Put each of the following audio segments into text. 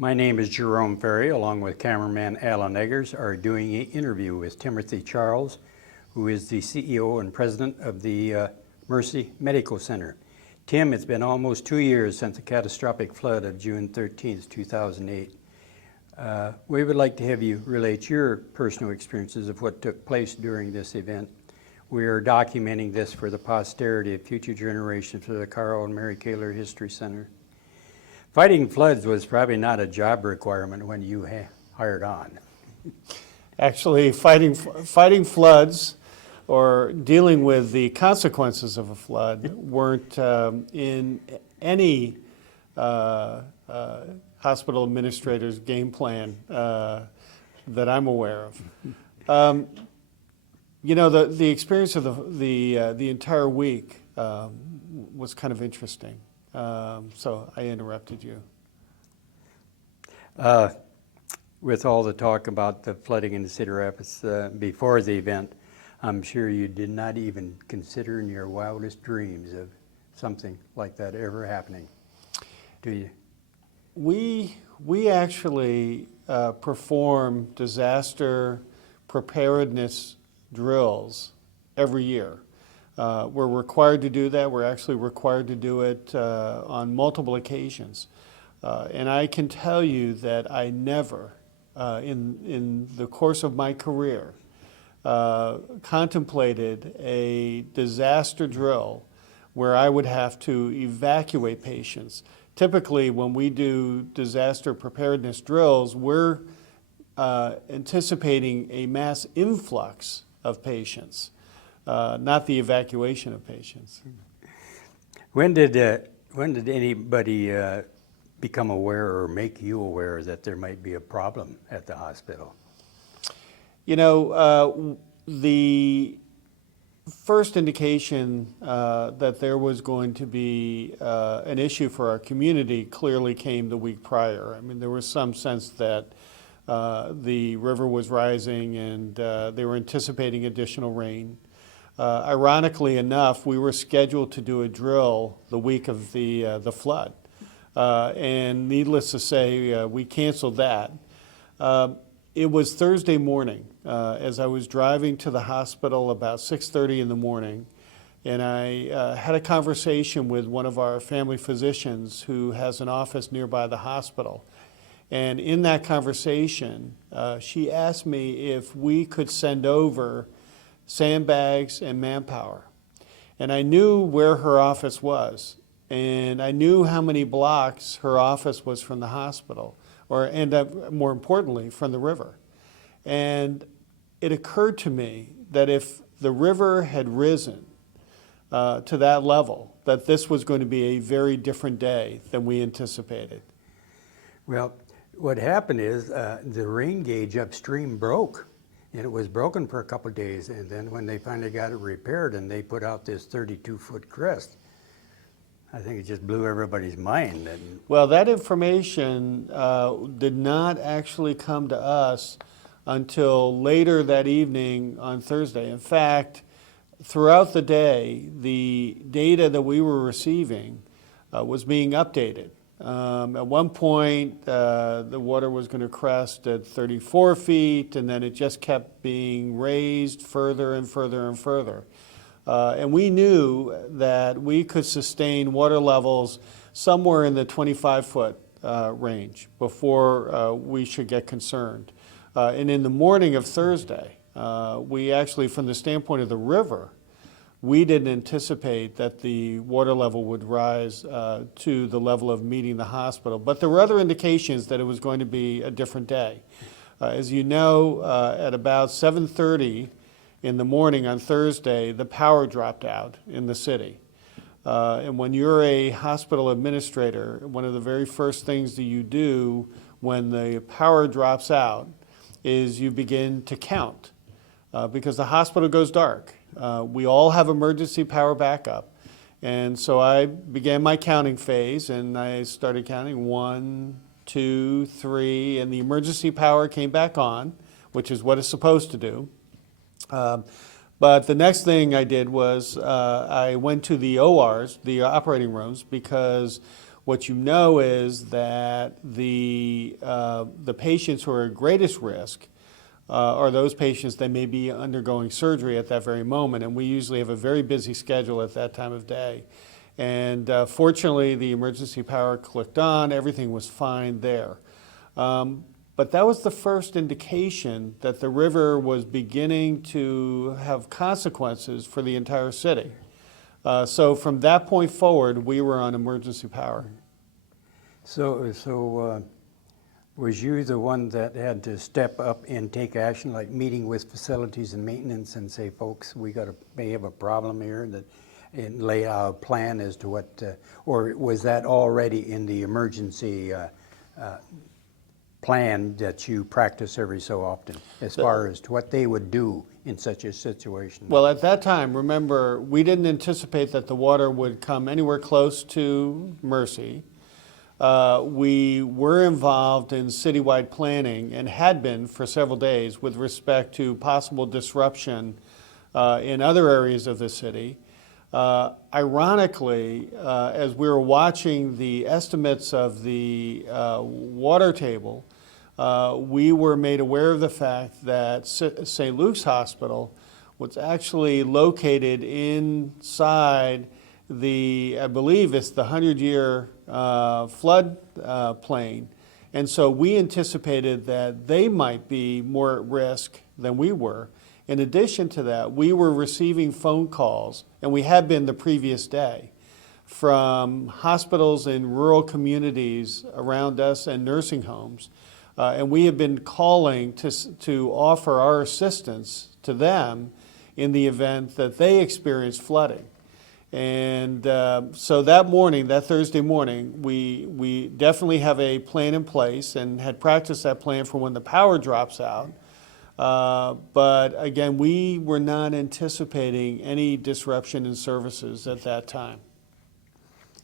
My name is Jerome Ferry, along with cameraman Alan Eggers, are doing an interview with Timothy Charles, who is the CEO and president of the Mercy Medical Center. Tim, it's been almost 2 years since the catastrophic flood of June 13th, 2008. We would like to have you relate your personal experiences of what took place during this event. We are documenting this for the posterity of future generations for the Carl and Mary Kaler History Center. Fighting floods was probably not a job requirement when you hired on. Actually, fighting floods or dealing with the consequences of a flood weren't in any hospital administrator's game plan that I'm aware of. You know, the experience of the entire week was kind of interesting. So I interrupted you. With all the talk about the flooding in the Cedar Rapids before the event, I'm sure you did not even consider in your wildest dreams of something like that ever happening, do you? We actually perform disaster preparedness drills every year. We're required to do that. We're actually required to do it on multiple occasions. And I can tell you that I never, in the course of my career, contemplated a disaster drill where I would have to evacuate patients. Typically, when we do disaster preparedness drills, we're anticipating a mass influx of patients. Not the evacuation of patients. When did anybody become aware or make you aware that there might be a problem at the hospital? You know, the first indication that there was going to be an issue for our community clearly came the week prior. I mean, there was some sense that the river was rising and they were anticipating additional rain. Ironically enough, we were scheduled to do a drill the week of the flood. And needless to say, we canceled that. It was Thursday morning as I was driving to the hospital about 6:30 in the morning, and I had a conversation with one of our family physicians who has an office nearby the hospital. And in that conversation, she asked me if we could send over sandbags and manpower. And I knew where her office was, and I knew how many blocks her office was from the hospital, and more importantly, from the river. And it occurred to me that if the river had risen to that level, that this was going to be a very different day than we anticipated. Well, what happened is the rain gauge upstream broke. And it was broken for a couple of days, and then when they finally got it repaired and they put out this 32-foot crest, I think it just blew everybody's mind. Well, that information did not actually come to us until later that evening on Thursday. In fact, throughout the day, the data that we were receiving was being updated. At one point, the water was going to crest at 34 feet, and then it just kept being raised further and further and further. And we knew that we could sustain water levels somewhere in the 25-foot range before we should get concerned. And in the morning of Thursday, we actually, from the standpoint of the river, we didn't anticipate that the water level would rise to the level of meeting the hospital. But there were other indications that it was going to be a different day. As you know, at about 7:30 in the morning on Thursday, the power dropped out in the city. And when you're a hospital administrator, one of the very first things that you do when the power drops out is you begin to count because the hospital goes dark. We all have emergency power backup. And so I began my counting phase, and I started counting 1, 2, 3, and the emergency power came back on, which is what it's supposed to do. But the next thing I did was I went to the ORs, the operating rooms, because What you know is that the patients who are at greatest risk are those patients that may be undergoing surgery at that very moment, and we usually have a very busy schedule at that time of day. And fortunately, the emergency power clicked on, everything was fine there. But that was the first indication that the river was beginning to have consequences for the entire city. So from that point forward, we were on emergency power. So was you the one that had to step up and take action, like meeting with facilities and maintenance and say, folks, may have a problem here, and lay out a plan as to what, or was that already in the emergency plan that you practice every so often, as far as to what they would do in such a situation? Well, at that time, remember, we didn't anticipate that the water would come anywhere close to Mercy. We were involved in citywide planning and had been for several days with respect to possible disruption in other areas of the city. Ironically, as we were watching the estimates of the water table, we were made aware of the fact that St. Luke's Hospital was actually located inside I believe it's the 100-year flood plain. And so we anticipated that they might be more at risk than we were. In addition to that, we were receiving phone calls, and we had been the previous day, from hospitals in rural communities around us and nursing homes. And we have been calling to offer our assistance to them in the event that they experience flooding. And so that morning, that Thursday morning, we definitely have a plan in place and had practiced that plan for when the power drops out. But again, we were not anticipating any disruption in services at that time.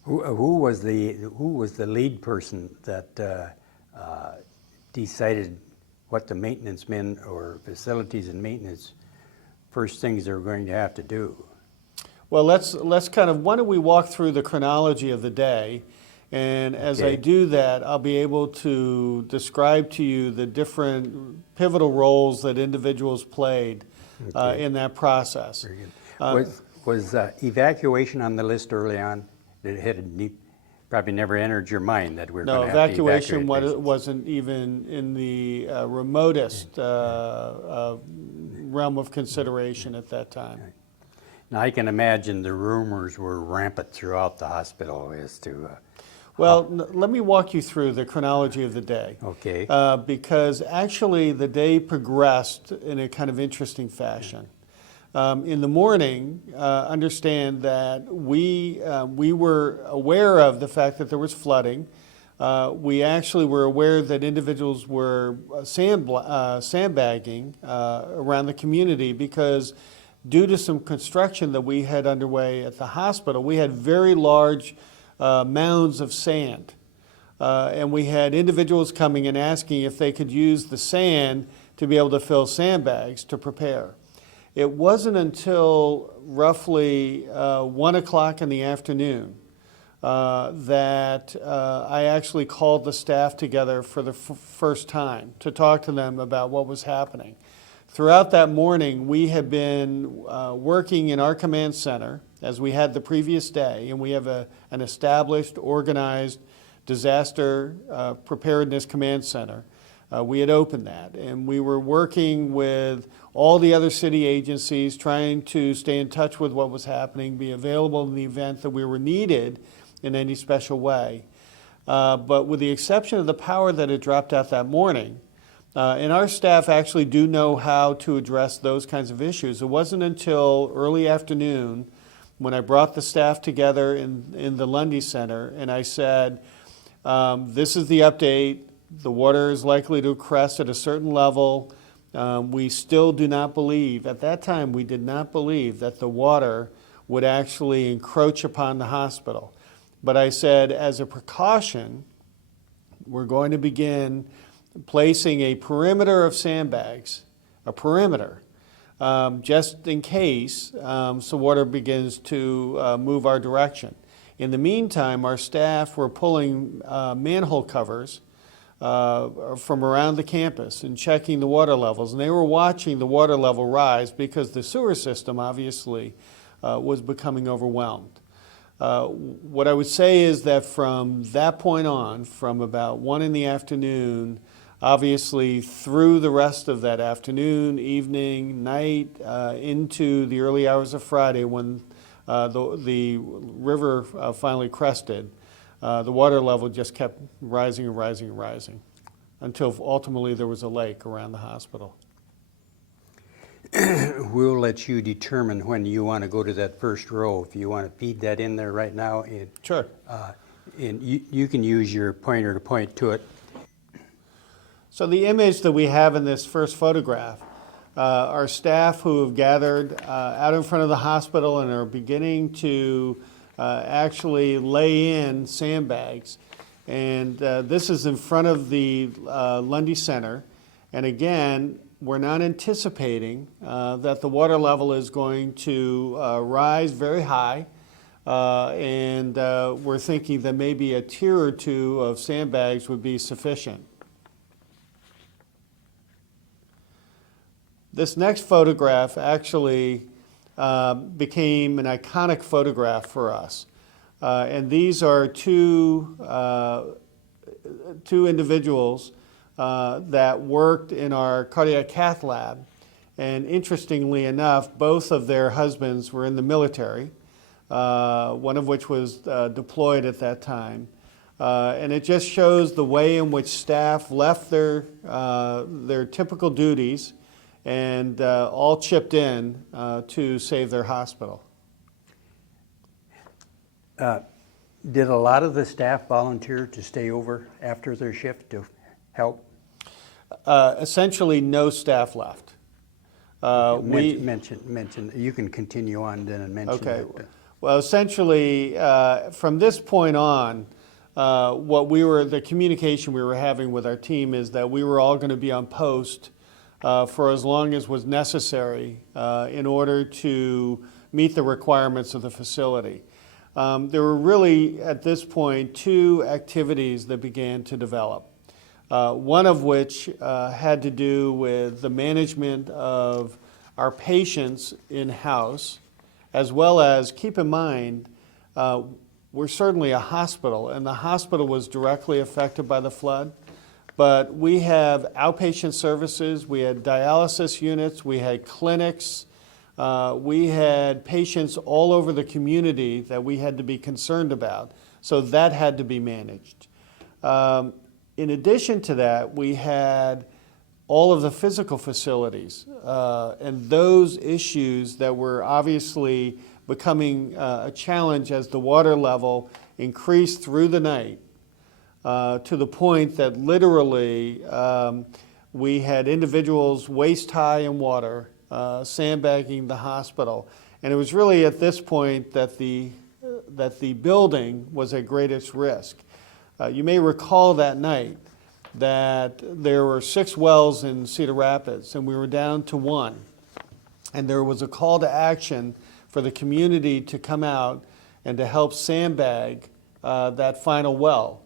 Who was the lead person that decided what the maintenance men or facilities and maintenance first things they were going to have to do? Well, let's kind of, why don't we walk through the chronology of the day, and as I do that, I'll be able to describe to you the different pivotal roles that individuals played in that process. Very good. Was evacuation on the list early on? It had probably never entered your mind that we're going to have to evacuate evacuation patients. wasn't even in the remotest realm of consideration at that time. Right. Now, I can imagine the rumors were rampant throughout the hospital as to... Let me walk you through the chronology of the day. Okay. Because actually the day progressed in a kind of interesting fashion. In the morning, understand that we were aware of the fact that there was flooding. We actually were aware that individuals were sandbagging around the community because due to some construction that we had underway at the hospital, we had very large mounds of sand. And we had individuals coming and asking if they could use the sand to be able to fill sandbags to prepare. It wasn't until roughly 1 o'clock in the afternoon that I actually called the staff together for the first time to talk to them about what was happening. Throughout that morning, we had been working in our command center, as we had the previous day, and we have an established, organized disaster preparedness command center. We had opened that, and we were working with all the other city agencies, trying to stay in touch with what was happening, be available in the event that we were needed in any special way. But with the exception of the power that had dropped out that morning, and our staff actually do know how to address those kinds of issues. It wasn't until early afternoon when I brought the staff together in the Lundy Center and I said, this is the update. The water is likely to crest at a certain level. We still do not believe, at that time we did not believe that the water would actually encroach upon the hospital. But I said, as a precaution, we're going to begin placing a perimeter of sandbags, just in case some water begins to move our direction. In the meantime, our staff were pulling manhole covers from around the campus and checking the water levels. And they were watching the water level rise because the sewer system obviously was becoming overwhelmed. What I would say is that from that point on, from about 1 in the afternoon, obviously through the rest of that afternoon, evening, night, into the early hours of Friday when the river finally crested, the water level just kept rising and rising and rising until ultimately there was a lake around the hospital. We'll let you determine when you want to go to that first row. If you want to feed that in there right now, Sure. And you can use your pointer to point to it. So the image that we have in this first photograph are staff who have gathered out in front of the hospital and are beginning to actually lay in sandbags. And this is in front of the Lundy Center. And again, we're not anticipating that the water level is going to rise very high. And we're thinking that maybe a tier or two of sandbags would be sufficient. This next photograph actually became an iconic photograph for us. And these are two individuals that worked in our cardiac cath lab. And interestingly enough, both of their husbands were in the military, one of which was deployed at that time. And it just shows the way in which staff left their typical duties and all chipped in to save their hospital. Did a lot of the staff volunteer to stay over after their shift to help? Essentially, no staff left. Mention. You can continue on then and mention. Okay. That. Well, essentially, from this point on, the communication we were having with our team is that we were all going to be on post for as long as was necessary in order to meet the requirements of the facility. There were really, at this point, 2 activities that began to develop. One of which had to do with the management of our patients in-house, as well as, keep in mind, we're certainly a hospital, and the hospital was directly affected by the flood. But we have outpatient services, we had dialysis units, we had clinics, we had patients all over the community that we had to be concerned about. So that had to be managed. In addition to that, we had all of the physical facilities and those issues that were obviously becoming a challenge as the water level increased through the night. To the point that literally we had individuals waist high in water, sandbagging the hospital. And it was really at this point that the building was at greatest risk. You may recall that night that there were 6 wells in Cedar Rapids and we were down to 1. And there was a call to action for the community to come out and to help sandbag that final well.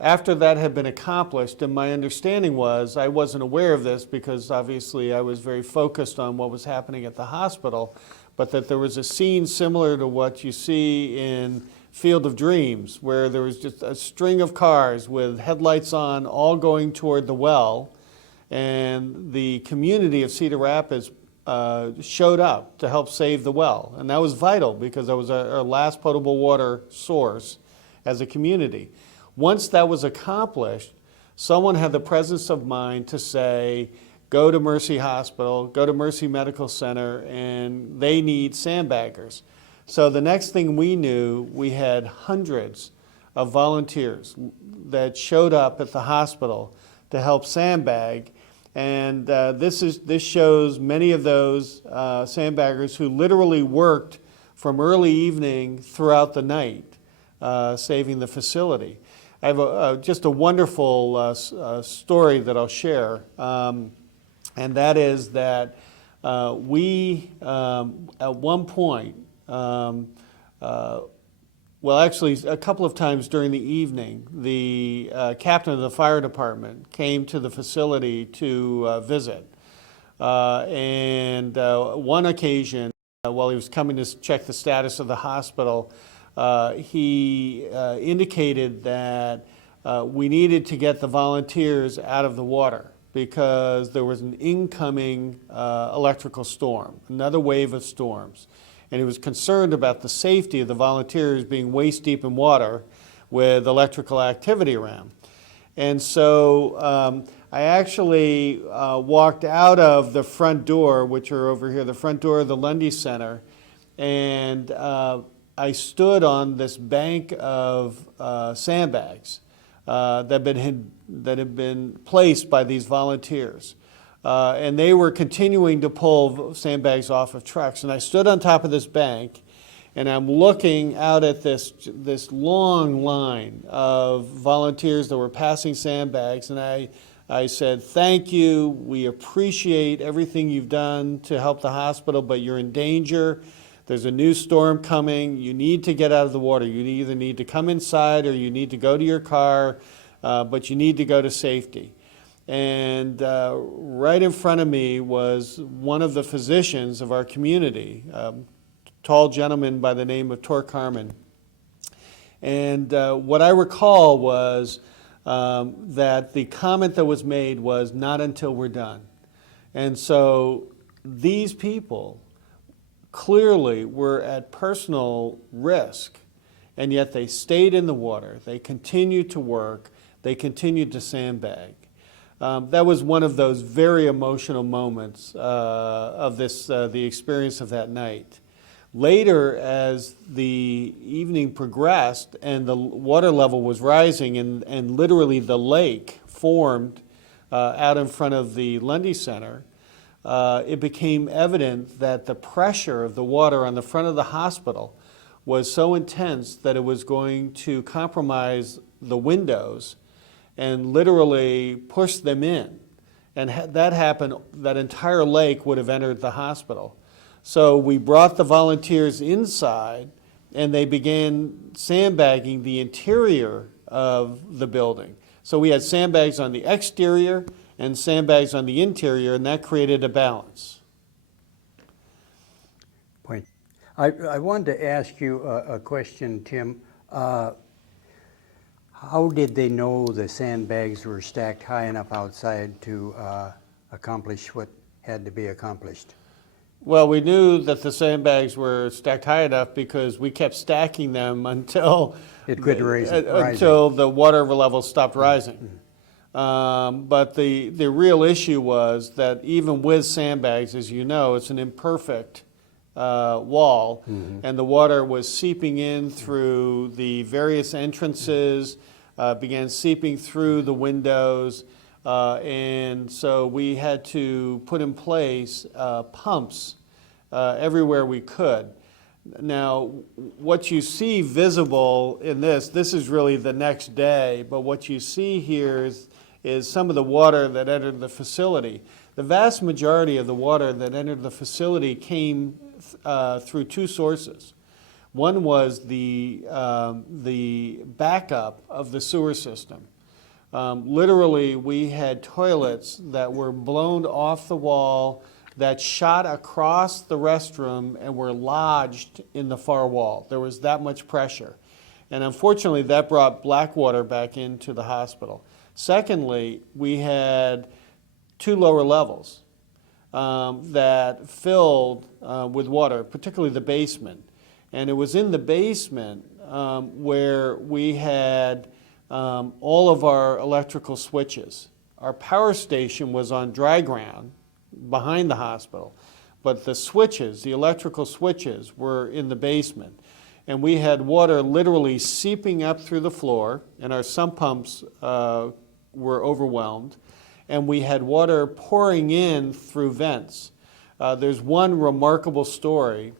After that had been accomplished, and my understanding was, I wasn't aware of this because obviously I was very focused on what was happening at the hospital, but that there was a scene similar to what you see in Field of Dreams, where there was just a string of cars with headlights on, all going toward the well, and the community of Cedar Rapids showed up to help save the well. And that was vital because that was our last potable water source as a community. Once that was accomplished, someone had the presence of mind to say, go to Mercy Hospital, go to Mercy Medical Center, and they need sandbaggers. So the next thing we knew, we had hundreds of volunteers that showed up at the hospital to help sandbag. And this shows many of those sandbaggers who literally worked from early evening throughout the night, saving the facility. I have just a wonderful story that I'll share, and that is that we, at one point, Well, actually, a couple of times during the evening, the captain of the fire department came to the facility to visit. And one occasion, while he was coming to check the status of the hospital, he indicated that we needed to get the volunteers out of the water because there was an incoming electrical storm, another wave of storms. And he was concerned about the safety of the volunteers being waist deep in water with electrical activity around. And so I actually walked out of the front door, which are over here, the front door of the Lundy Center, and I stood on this bank of sandbags that had been placed by these volunteers. And they were continuing to pull sandbags off of trucks. And I stood on top of this bank, and I'm looking out at this long line of volunteers that were passing sandbags. And I said, "Thank you. We appreciate everything you've done to help the hospital, but you're in danger. There's a new storm coming. You need to get out of the water. You either need to come inside or you need to go to your car, but you need to go to safety." And right in front of me was one of the physicians of our community, a tall gentleman by the name of Tor Carmen. And what I recall was that the comment that was made was, "Not until we're done." And so these people clearly were at personal risk, and yet they stayed in the water. They continued to work. They continued to sandbag. That was one of those very emotional moments of the experience of that night. Later, as the evening progressed and the water level was rising and literally the lake formed out in front of the Lundy Center, it became evident that the pressure of the water on the front of the hospital was so intense that it was going to compromise the windows and literally push them in. And had that happened, that entire lake would have entered the hospital. So we brought the volunteers inside, and they began sandbagging the interior of the building. So we had sandbags on the exterior and sandbags on the interior, and that created a balance. Point. I wanted to ask you a question, Tim. How did they know the sandbags were stacked high enough outside to accomplish what had to be accomplished? Well, we knew that the sandbags were stacked high enough because we kept stacking them until It quit rising. until the water level stopped rising. But the real issue was that even with sandbags, as you know, it's an imperfect wall, and the water was seeping in through the various entrances, began seeping through the windows, and so we had to put in place pumps everywhere we could. Now, what you see visible in this is really the next day, but what you see here is some of the water that entered the facility. The vast majority of the water that entered the facility came through two sources. One was the backup of the sewer system. Literally, we had toilets that were blown off the wall that shot across the restroom and were lodged in the far wall. There was that much pressure. And unfortunately, that brought black water back into the hospital. Secondly, we had two lower levels that filled with water, particularly the basement. And it was in the basement where we had all of our electrical switches. Our power station was on dry ground behind the hospital, but the switches, the electrical switches, were in the basement. And we had water literally seeping up through the floor, and our sump pumps were overwhelmed. And we had water pouring in through vents. There's one remarkable story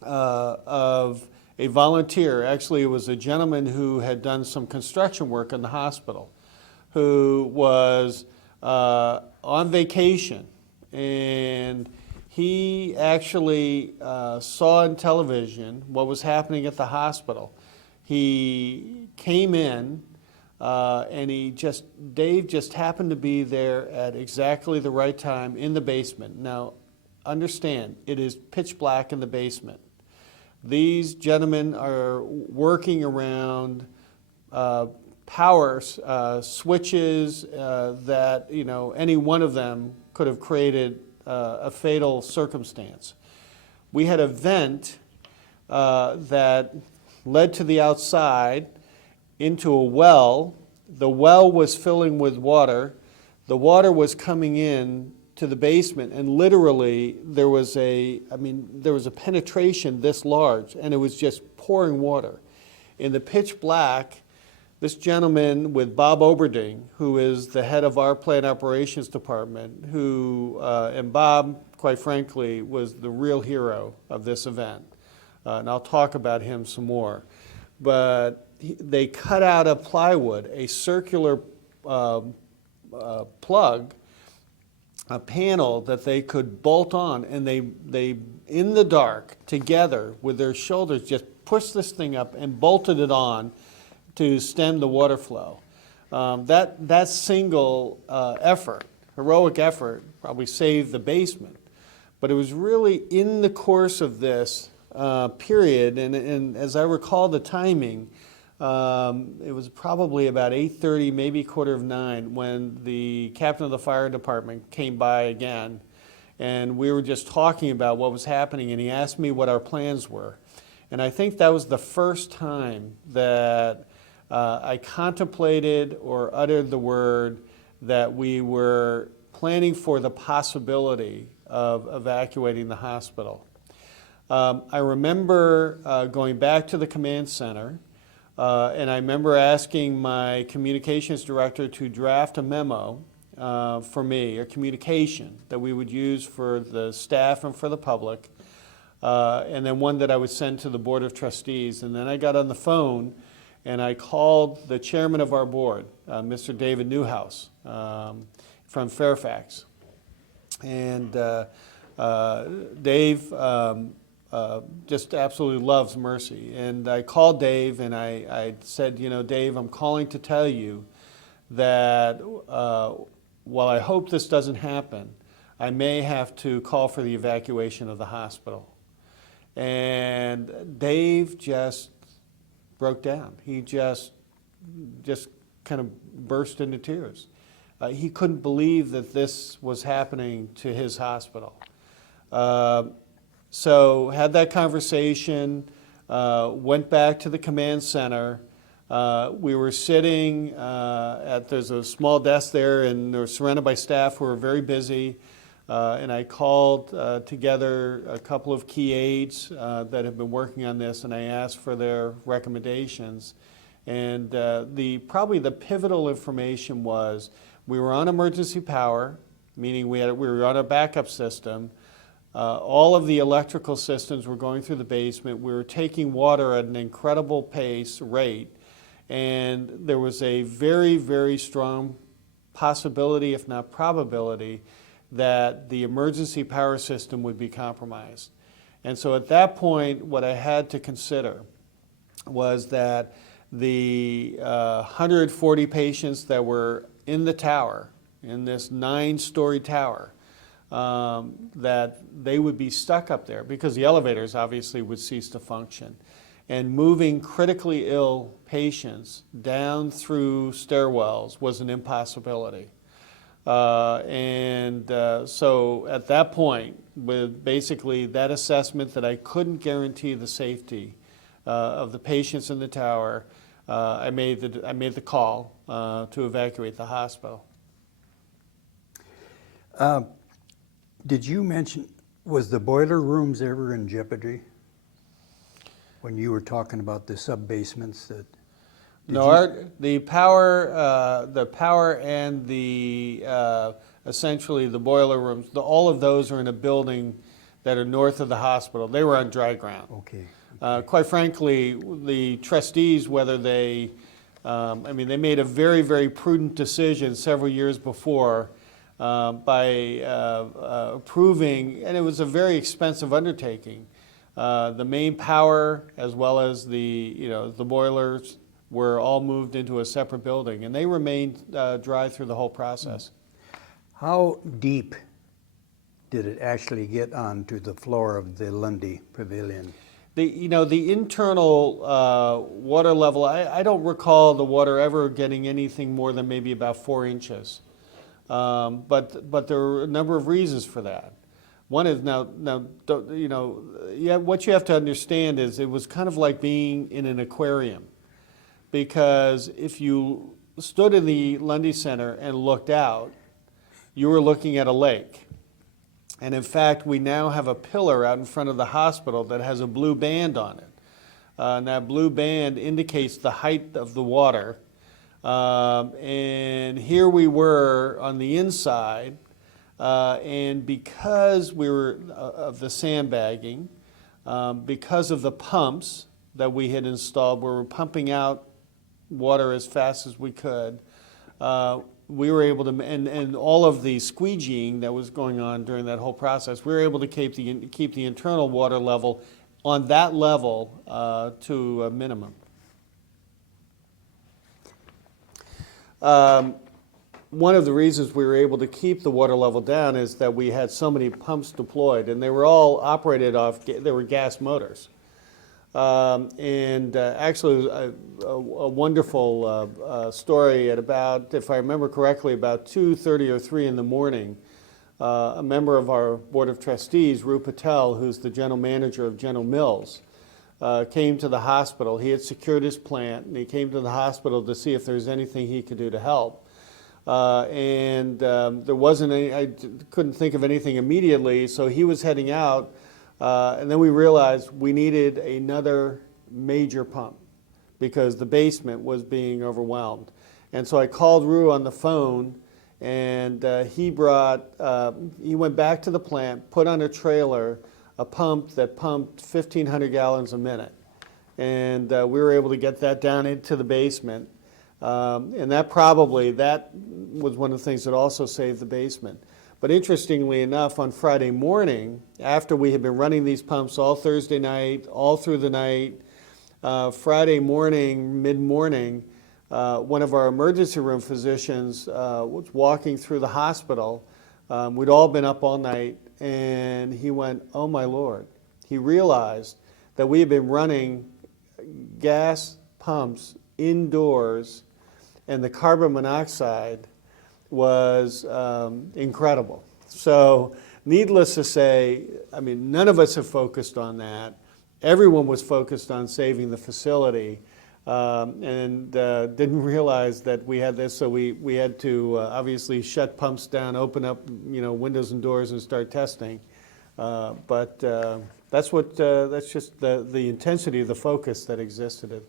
of a volunteer. Actually, it was a gentleman who had done some construction work in the hospital, who was on vacation, and he actually saw on television what was happening at the hospital. he came in, and Dave just happened to be there at exactly the right time in the basement. Now, understand, it is pitch black in the basement. These gentlemen are working around power switches that, any one of them could have created a fatal circumstance. We had a vent that led to the outside into a well. The well was filling with water. The water was coming in to the basement, and literally there was a penetration this large, and it was just pouring water. In the pitch black, this gentleman with Bob Oberding, who is the head of our plant operations department, and Bob, quite frankly, was the real hero of this event. And I'll talk about him some more. But they cut out of plywood a circular plug, a panel that they could bolt on, and they in the dark together with their shoulders just pushed this thing up and bolted it on to stem the water flow. That single effort, heroic effort, probably saved the basement. But it was really in the course of this period, and as I recall the timing, it was probably about 8:30, maybe 8:45, when the captain of the fire department came by again, and we were just talking about what was happening, and he asked me what our plans were. And I think that was the first time that I contemplated or uttered the word that we were planning for the possibility of evacuating the hospital. I remember going back to the command center, and I remember asking my communications director to draft a memo for me, a communication that we would use for the staff and for the public, and then one that I would send to the Board of Trustees. And then I got on the phone and I called the chairman of our board, Mr. David Newhouse from Fairfax. And Dave just absolutely loves Mercy. And I called Dave and I said, Dave, I'm calling to tell you that while I hope this doesn't happen, I may have to call for the evacuation of the hospital. And Dave just broke down. He just kind of burst into tears. He couldn't believe that this was happening to his hospital. So had that conversation, went back to the command center. We were sitting there's a small desk there, and they were surrounded by staff who were very busy. And I called together a couple of key aides that have been working on this, and I asked for their recommendations. And probably the pivotal information was we were on emergency power, meaning we were on a backup system. All of the electrical systems were going through the basement. We were taking water at an incredible rate, and there was a very, very strong possibility, if not probability, that the emergency power system would be compromised. And so at that point, what I had to consider was that the 140 patients that were in the tower, in this 9-story tower, that they would be stuck up there because the elevators obviously would cease to function. And moving critically ill patients down through stairwells was an impossibility. So at that point, with basically that assessment that I couldn't guarantee the safety of the patients in the tower, I made the call to evacuate the hospital. Did you mention, was the boiler rooms ever in jeopardy when you were talking about the sub-basements? The power and essentially the boiler rooms, all of those are in a building that are north of the hospital. They were on dry ground. Okay. Quite frankly, the trustees, they made a very, very prudent decision several years before by approving, and it was a very expensive undertaking, The main power, as well as the boilers, were all moved into a separate building, and they remained dry through the whole process. How deep did it actually get onto the floor of the Lundy Pavilion? The internal water level, I don't recall the water ever getting anything more than maybe about 4 inches. But there are a number of reasons for that. One is what you have to understand is it was kind of like being in an aquarium, because if you stood in the Lundy Center and looked out, you were looking at a lake. And in fact, we now have a pillar out in front of the hospital that has a blue band on it. And that blue band indicates the height of the water. And here we were on the inside, and because we were of the sandbagging, because of the pumps that we had installed, where we were pumping out water as fast as we could, we were able to, and all of the squeegeeing that was going on during that whole process, we were able to keep the internal water level on that level to a minimum. One of the reasons we were able to keep the water level down is that we had so many pumps deployed, and they were all operated off, they were gas motors. Actually, a wonderful story at about, if I remember correctly, about 2:30 or 3 in the morning, a member of our Board of Trustees, Ru Patel, who's the general manager of General Mills, came to the hospital. He had secured his plant, and he came to the hospital to see if there was anything he could do to help. There wasn't any, I couldn't think of anything immediately, so he was heading out. And then we realized we needed another major pump because the basement was being overwhelmed. And so I called Ru on the phone, and he went back to the plant, put on a trailer a pump that pumped 1,500 gallons a minute. And we were able to get that down into the basement. And that was one of the things that also saved the basement. But interestingly enough, on Friday morning, after we had been running these pumps all Thursday night, all through the night, Friday morning, mid-morning, one of our emergency room physicians was walking through the hospital. We'd all been up all night, and he went, "Oh my Lord." He realized that we had been running gas pumps indoors, and the carbon monoxide was incredible. So needless to say, I mean, none of us have focused on that. Everyone was focused on saving the facility, and didn't realize that we had this, so we had to obviously shut pumps down, open up windows and doors and start testing. But that's just the intensity of the focus that existed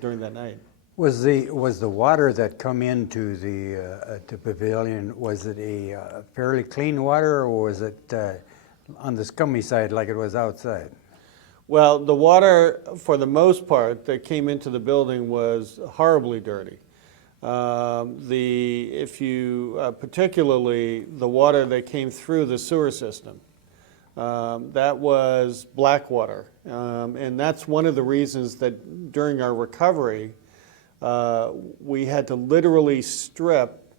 during that night. Was the water that come into the pavilion, was it a fairly clean water, or was it on the scummy side like it was outside? Well, the water, for the most part, that came into the building was horribly dirty. Particularly the water that came through the sewer system, that was black water, and that's one of the reasons that during our recovery, we had to literally strip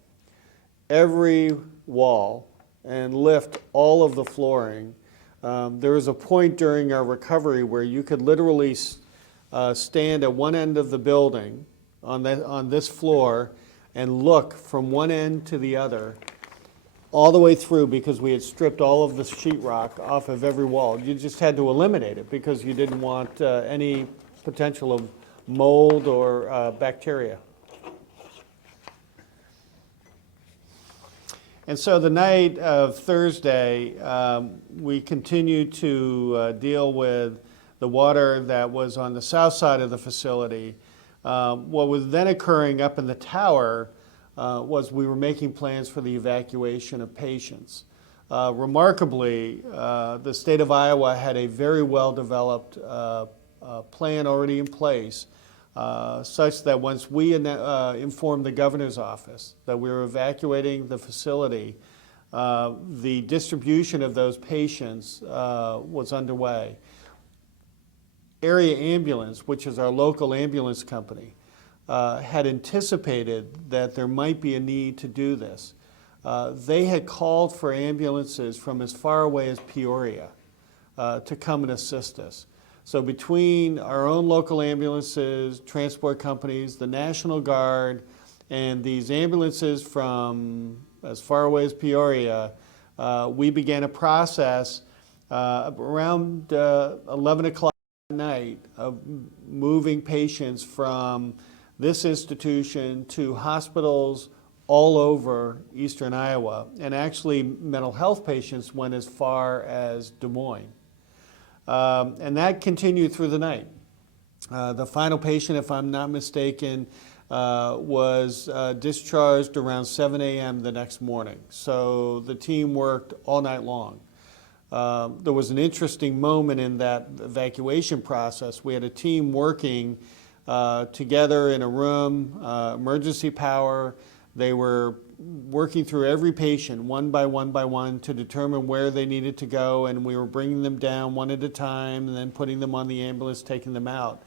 every wall and lift all of the flooring. There was a point during our recovery where you could literally stand at one end of the building on this floor and look from one end to the other all the way through, because we had stripped all of the sheetrock off of every wall. You just had to eliminate it because you didn't want any potential of mold or bacteria. And so the night of Thursday, we continued to deal with the water that was on the south side of the facility. What was then occurring up in the tower was we were making plans for the evacuation of patients. Remarkably, the state of Iowa had a very well-developed plan already in place, such that once we informed the governor's office that we were evacuating the facility, the distribution of those patients was underway. area ambulance, which is our local ambulance company, had anticipated that there might be a need to do this. They had called for ambulances from as far away as Peoria to come and assist us. So between our own local ambulances, transport companies, the National Guard, and these ambulances from as far away as Peoria, we began a process around 11 o'clock at night of moving patients from this institution to hospitals all over eastern Iowa. And actually, mental health patients went as far as Des Moines. And that continued through the night. The final patient, if I'm not mistaken, was discharged around 7 a.m. the next morning. So the team worked all night long. There was an interesting moment in that evacuation process. We had a team working together in a room, emergency power. They were working through every patient one by one to determine where they needed to go, and we were bringing them down one at a time and then putting them on the ambulance, taking them out.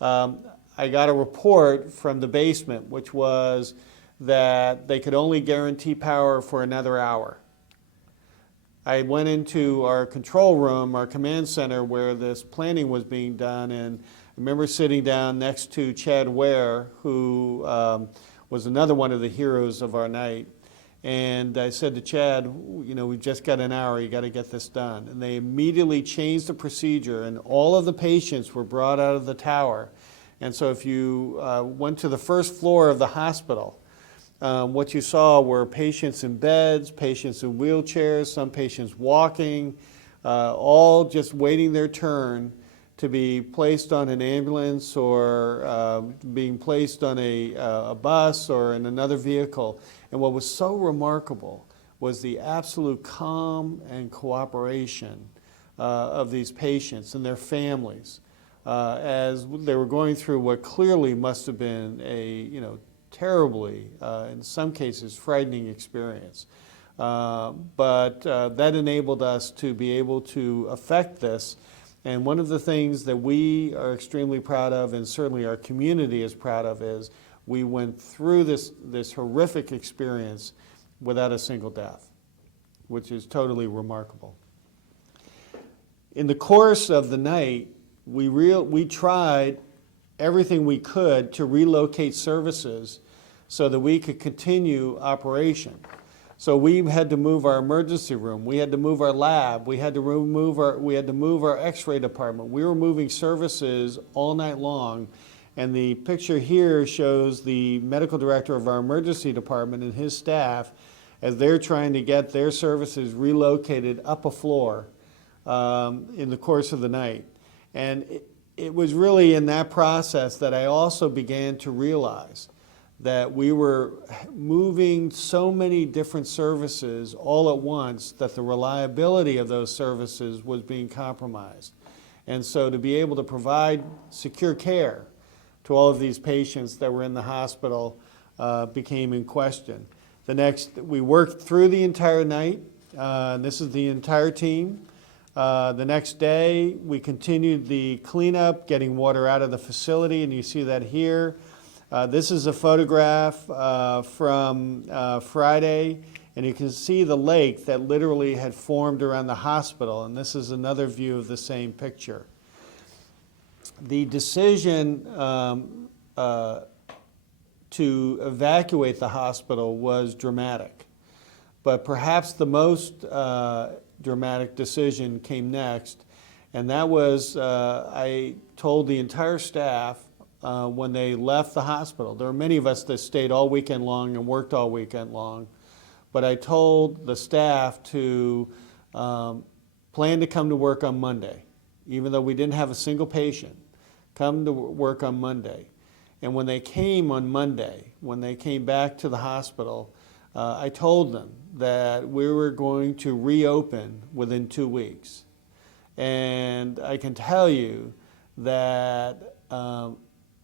I got a report from the basement, which was that they could only guarantee power for another hour. I went into our control room, our command center, where this planning was being done, and I remember sitting down next to Chad Ware, who was another one of the heroes of our night. And I said to Chad, you know, we've just got an hour, you got to get this done. And they immediately changed the procedure, and all of the patients were brought out of the tower. And so if you went to the first floor of the hospital, what you saw were patients in beds, patients in wheelchairs, some patients walking, all just waiting their turn to be placed on an ambulance or being placed on a bus or in another vehicle. And what was so remarkable was the absolute calm and cooperation of these patients and their families as they were going through what clearly must have been a terribly, in some cases, frightening experience. But that enabled us to be able to affect this. And one of the things that we are extremely proud of, and certainly our community is proud of, is we went through this horrific experience without a single death, which is totally remarkable. In the course of the night, we tried everything we could to relocate services so that we could continue operation. So we had to move our emergency room, we had to move our lab, we had to move our x-ray department. We were moving services all night long, and the picture here shows the medical director of our emergency department and his staff as they're trying to get their services relocated up a floor in the course of the night. And it was really in that process that I also began to realize that we were moving so many different services all at once that the reliability of those services was being compromised. And so to be able to provide secure care to all of these patients that were in the hospital became in question. We worked through the entire night. This is the entire team. The next day, we continued the cleanup, getting water out of the facility, and you see that here. This is a photograph from Friday, and you can see the lake that literally had formed around the hospital, and this is another view of the same picture. The decision to evacuate the hospital was dramatic, but perhaps the most dramatic decision came next, and that was I told the entire staff when they left the hospital. There were many of us that stayed all weekend long and worked all weekend long, but I told the staff to plan to come to work on Monday, even though we didn't have a single patient. Come to work on Monday. And when they came on Monday, when they came back to the hospital, I told them that we were going to reopen within 2 weeks. And I can tell you that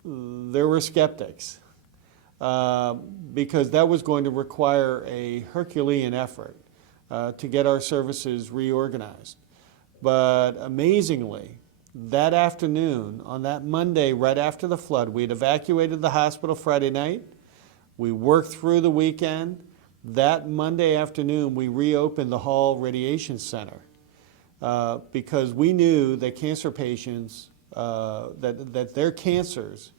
there were skeptics because that was going to require a Herculean effort to get our services reorganized. But amazingly, that afternoon, on that Monday, right after the flood, we had evacuated the hospital Friday night. We worked through the weekend. That Monday afternoon, we reopened the Hall Radiation Center because we knew that cancer patients, that their cancers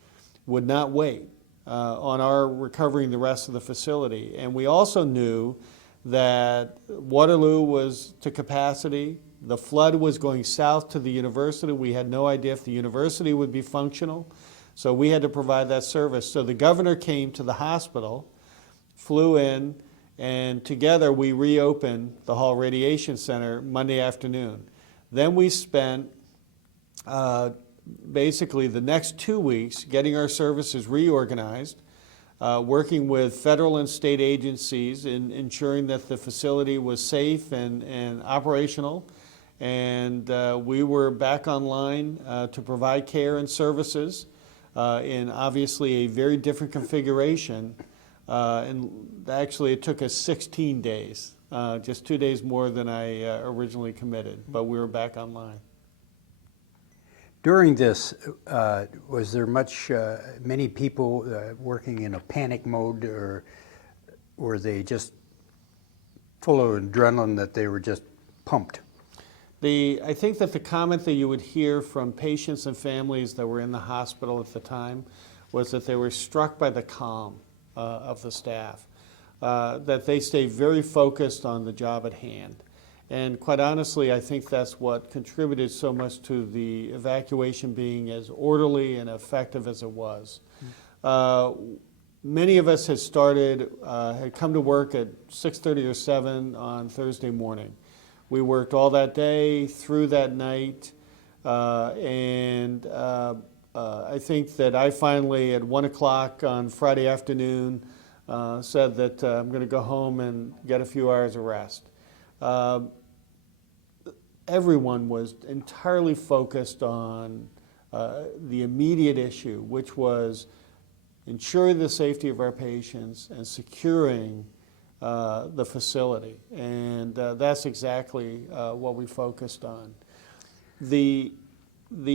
would not wait on our recovering the rest of the facility. And we also knew that Waterloo was to capacity. The flood was going south to the university. We had no idea if the university would be functional, so we had to provide that service. So the governor came to the hospital, flew in, and together we reopened the Hall Radiation Center Monday afternoon. Then we spent basically the next 2 weeks getting our services reorganized, working with federal and state agencies in ensuring that the facility was safe and operational. And we were back online to provide care and services in obviously a very different configuration. And actually it took us 16 days, just 2 days more than I originally committed, but we were back online. During this, was there many people working in a panic mode, or were they just full of adrenaline that they were just pumped? I think that the comment that you would hear from patients and families that were in the hospital at the time was that they were struck by the calm of the staff, that they stayed very focused on the job at hand. And quite honestly, I think that's what contributed so much to the evacuation being as orderly and effective as it was. Many of us had come to work at 6:30 or 7 on Thursday morning. We worked all that day, through that night, and I think that I finally, at 1 o'clock on Friday afternoon, said that I'm going to go home and get a few hours of rest. Everyone was entirely focused on the immediate issue, which was ensuring the safety of our patients and securing the facility, and that's exactly what we focused on. The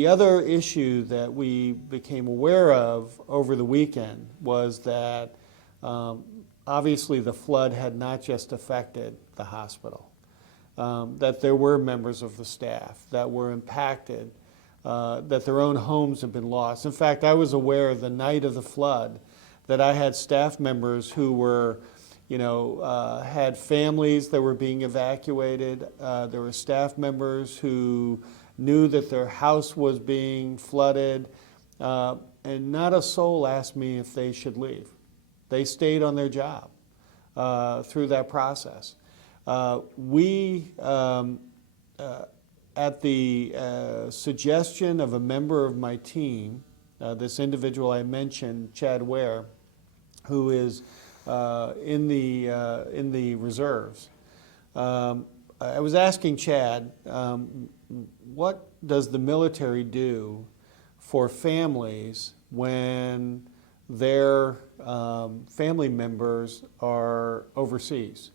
other issue that we became aware of over the weekend was that obviously the flood had not just affected the hospital, that there were members of the staff that were impacted, that their own homes had been lost. In fact, I was aware the night of the flood that I had staff members who were had families that were being evacuated. There were staff members who knew that their house was being flooded, and not a soul asked me if they should leave. They stayed on their job through that process. We, at the suggestion of a member of my team, this individual I mentioned, Chad Ware, who is in the reserves. I was asking Chad, what does the military do for families when their family members are overseas,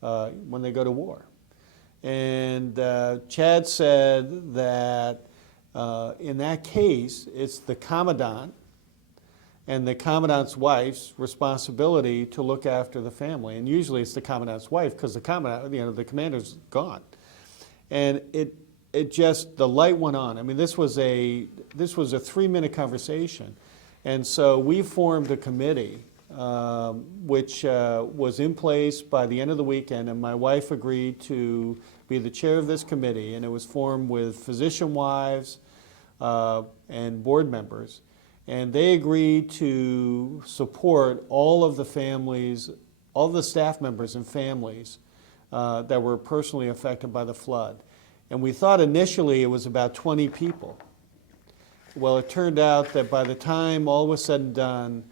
when they go to war? And Chad said that in that case, it's the commandant and the commandant's wife's responsibility to look after the family. And usually it's the commandant's wife because the commandant, the commander's gone. And it just, the light went on. I mean, this was a 3-minute conversation. And so we formed a committee which was in place by the end of the weekend, and my wife agreed to be the chair of this committee, and it was formed with physician wives and board members. And they agreed to support all of the families, all the staff members and families that were personally affected by the flood. And we thought initially it was about 20 people. Well, it turned out that by the time all was said and done,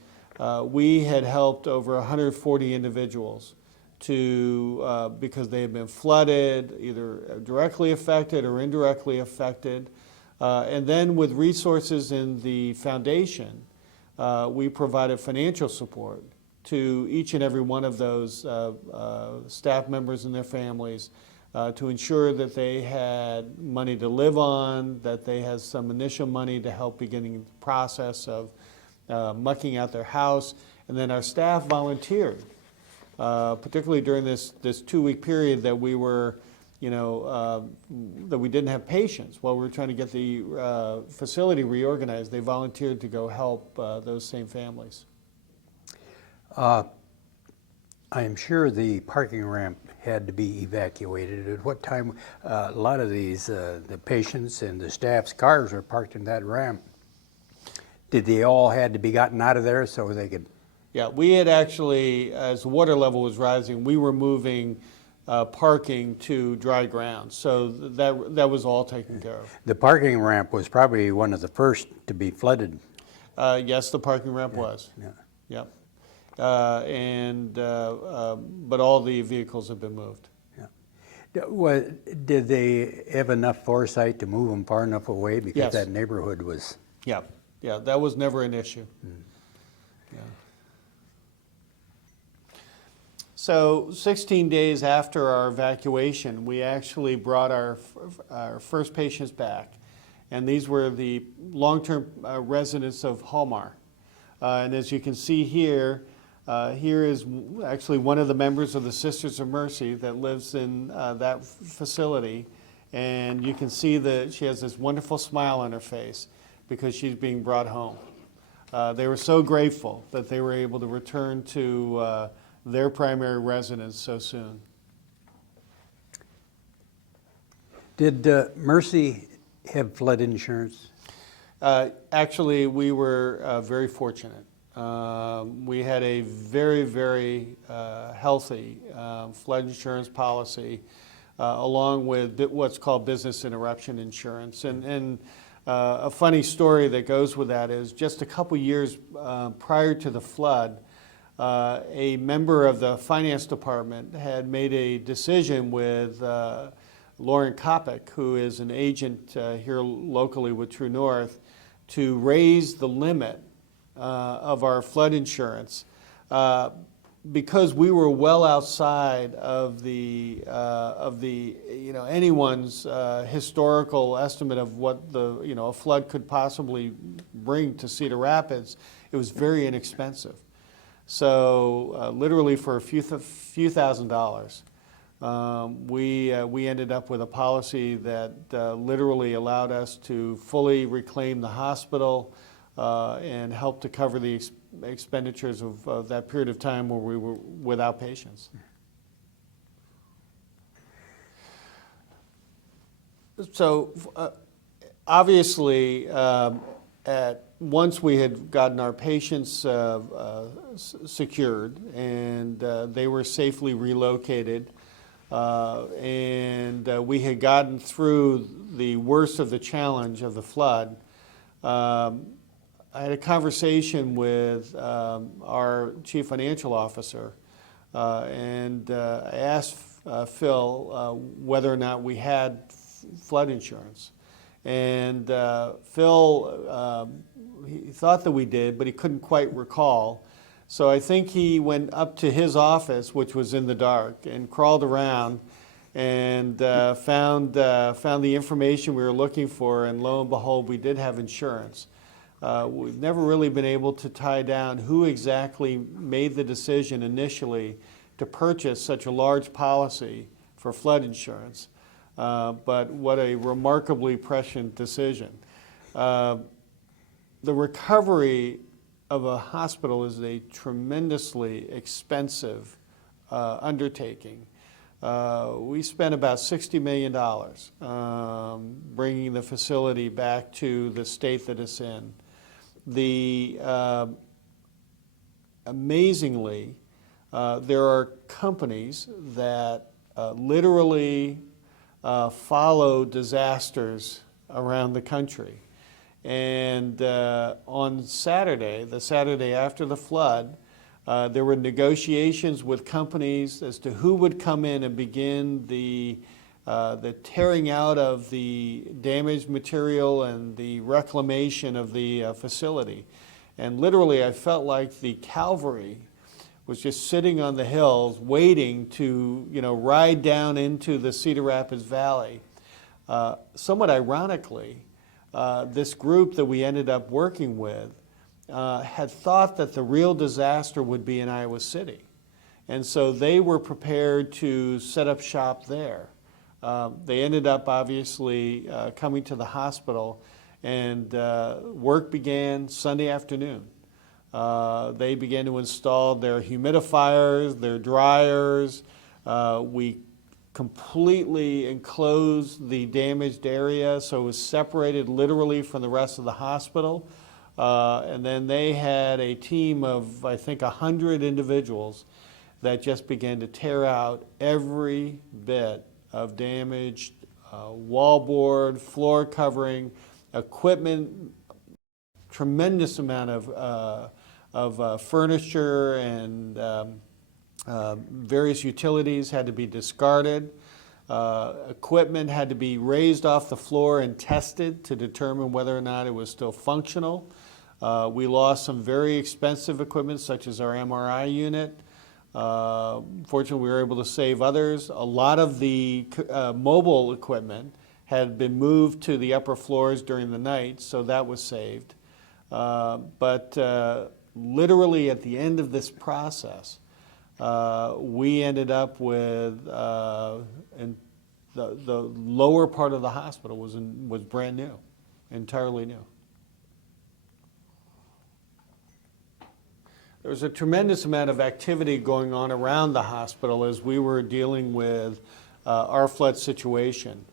we had helped over 140 individuals because they had been flooded, either directly affected or indirectly affected. And then with resources in the foundation, we provided financial support to each and every one of those staff members and their families to ensure that they had money to live on, that they had some initial money to help beginning the process of mucking out their house. And then our staff volunteered, particularly during this 2-week period that we were, that we didn't have patients while we were trying to get the facility reorganized. They volunteered to go help those same families. I am sure the parking ramp had to be evacuated. At what time? A lot of these, the patients and the staff's cars were parked in that ramp. Did they all had to be gotten out of there so they could? Yeah, we had actually, as the water level was rising, we were moving parking to dry ground. So that was all taken care of. The parking ramp was probably one of the first to be flooded. Yes, the parking ramp was. Yeah. Yep. But all the vehicles have been moved. Did they have enough foresight to move them far enough away because Yes. that neighborhood was? Yeah, yeah, that was never an issue. Yeah. So 16 days after our evacuation, we actually brought our first patients back. And these were the long-term residents of Hallmar. And as you can see here, here is actually one of the members of the Sisters of Mercy that lives in that facility. And you can see that she has this wonderful smile on her face because she's being brought home. They were so grateful that they were able to return to their primary residence so soon. Did Mercy have flood insurance? Actually, we were very fortunate. We had a very, very healthy flood insurance policy, along with what's called business interruption insurance. And a funny story that goes with that is just a couple years prior to the flood, a member of the finance department had made a decision with Lauren Kopic, who is an agent here locally with True North, to raise the limit of our flood insurance because we were well outside of the anyone's historical estimate of what a flood could possibly bring to Cedar Rapids. It was very inexpensive. So literally for a few $1,000s, we ended up with a policy that literally allowed us to fully reclaim the hospital and help to cover the expenditures of that period of time where we were without patients. So obviously, once we had gotten our patients secured and they were safely relocated, and we had gotten through the worst of the challenge of the flood, I had a conversation with our chief financial officer, and I asked Phil whether or not we had flood insurance. And Phil, he thought that we did, but he couldn't quite recall. So I think he went up to his office, which was in the dark, and crawled around and found the information we were looking for, and lo and behold, we did have insurance. We've never really been able to tie down who exactly made the decision initially to purchase such a large policy for flood insurance, but what a remarkably prescient decision. The recovery of a hospital is a tremendously expensive undertaking. We spent about $60 million bringing the facility back to the state that it's in. Amazingly, there are companies that literally follow disasters around the country. And on Saturday, the Saturday after the flood, there were negotiations with companies as to who would come in and begin the tearing out of the damaged material and the reclamation of the facility. And literally, I felt like the cavalry was just sitting on the hills waiting to, ride down into the Cedar Rapids Valley. Somewhat ironically, this group that we ended up working with had thought that the real disaster would be in Iowa City. And so they were prepared to set up shop there. They ended up obviously coming to the hospital, and work began Sunday afternoon. They began to install their humidifiers, their dryers. We completely enclosed the damaged area, so it was separated literally from the rest of the hospital. And then they had a team of, I think, 100 individuals that just began to tear out every bit of damaged wallboard, floor covering, equipment, tremendous amount of furniture and various utilities had to be discarded. Equipment had to be raised off the floor and tested to determine whether or not it was still functional. We lost some very expensive equipment such as our MRI unit. Fortunately, we were able to save others. A lot of the mobile equipment had been moved to the upper floors during the night, so that was saved. But literally at the end of this process, we ended up with, and the lower part of the hospital was brand new, entirely new. There was a tremendous amount of activity going on around the hospital as we were dealing with our flood situation.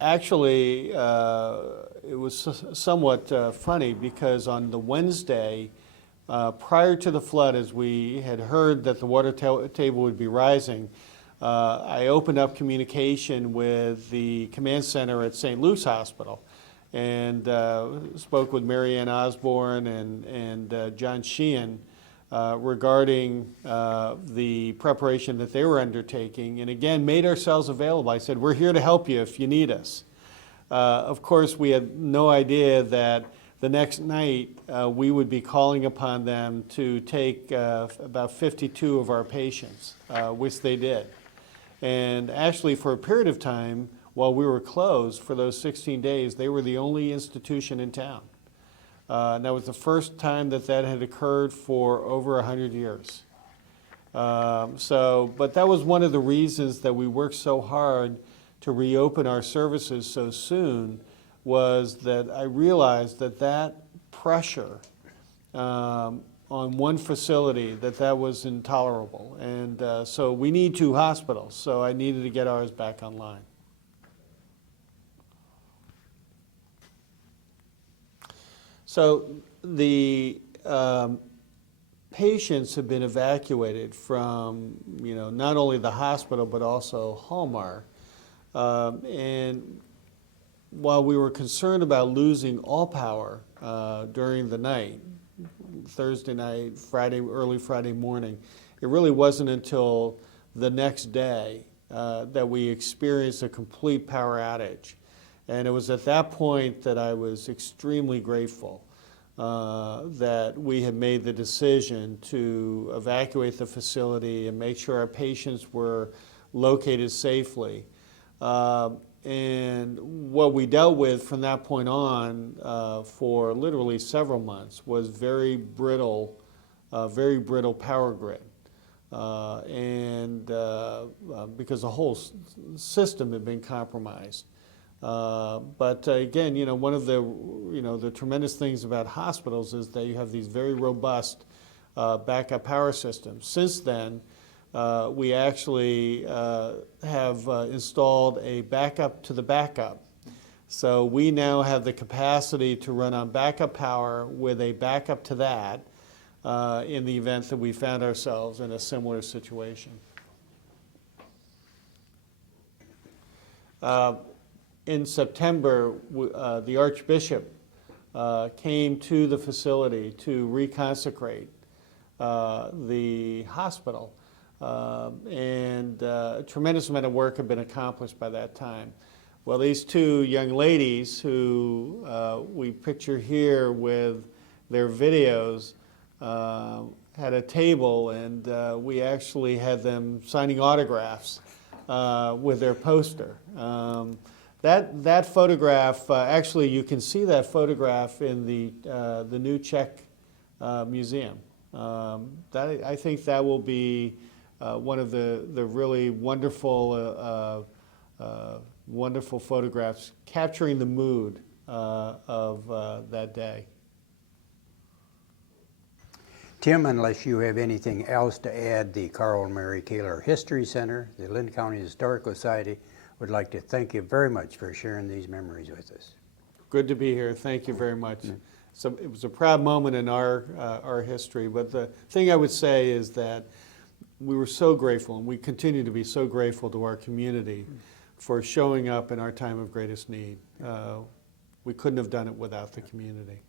Actually, it was somewhat funny because on the Wednesday, prior to the flood, as we had heard that the water table would be rising, I opened up communication with the command center at St. Luke's Hospital and spoke with Mary Ann Osborne and John Sheehan regarding the preparation that they were undertaking, and again made ourselves available. I said, we're here to help you if you need us. Of course, we had no idea that the next night we would be calling upon them to take about 52 of our patients, which they did. And actually, for a period of time, while we were closed for those 16 days, they were the only institution in town. And that was the first time that that had occurred for over 100 years. But that was one of the reasons that we worked so hard to reopen our services so soon, was that I realized that that pressure on one facility, that was intolerable. And so we need 2 hospitals, so I needed to get ours back online. So the patients have been evacuated from, not only the hospital but also Hallmar. And while we were concerned about losing all power during the night, Thursday night, early Friday morning, it really wasn't until the next day that we experienced a complete power outage. And it was at that point that I was extremely grateful that we had made the decision to evacuate the facility and make sure our patients were located safely. And what we dealt with from that point on for literally several months was very brittle power grid. Because the whole system had been compromised. But again, one of the tremendous things about hospitals is that you have these very robust backup power systems. Since then, we actually have installed a backup to the backup. So we now have the capacity to run on backup power with a backup to that in the event that we found ourselves in a similar situation. In September, the Archbishop came to the facility to reconsecrate the hospital. And a tremendous amount of work had been accomplished by that time. Well, these 2 young ladies who we picture here with their videos had a table, and we actually had them signing autographs with their poster. That photograph, actually, you can see that photograph in the new Czech museum. I think that will be one of the really wonderful wonderful photographs capturing the mood of that day. Tim, unless you have anything else to add, the Carl and Mary Kaler History Center, the Linn County Historical Society, would like to thank you very much for sharing these memories with us. Good to be here. Thank you very much. So it was a proud moment in our history, but the thing I would say is that we were so grateful, and we continue to be so grateful to our community for showing up in our time of greatest need. We couldn't have done it without the community.